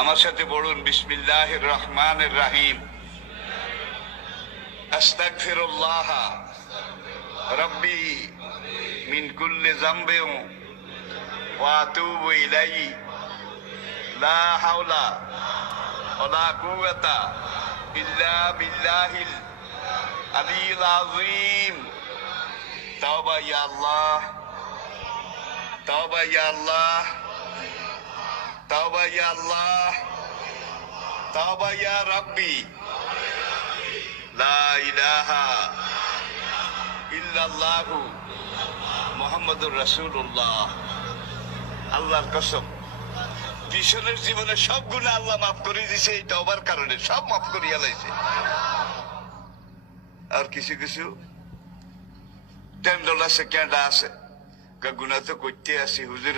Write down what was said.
আমার সাথে পড়ুন, বিসমিল্লাহির রহমানির রহিম। আস্তাগফিরুল্লাহ রব্বি মিন কুল্লি যামবিন ওয়া আতুবু ইলাইহি লা হাওলা ওয়ালা কুওয়াতা ইল্লা বিল্লাহিল আলিয়্যিল আযীম। তাওবা ইয়া আল্লাহ, তাওবা ইয়া আল্লাহ, তাওবা ইয়া আল্লাহ, তাওবা ইয়া রাব্বি, লা ইলাহা ইল্লাল্লাহু মুহাম্মাদুর রাসূলুল্লাহ। আল্লাহর কসম, পিছনের জীবনে সব গুনাহ আল্লাহ মাফ করে দিয়েছে এই তওবার কারণে, সব মাফ করিয়া লাইছে। আর কিছু কিছু টেন্ডল আছে, ক্যান্ডা আছে, গুনাহ তো করতে আসি হুজুর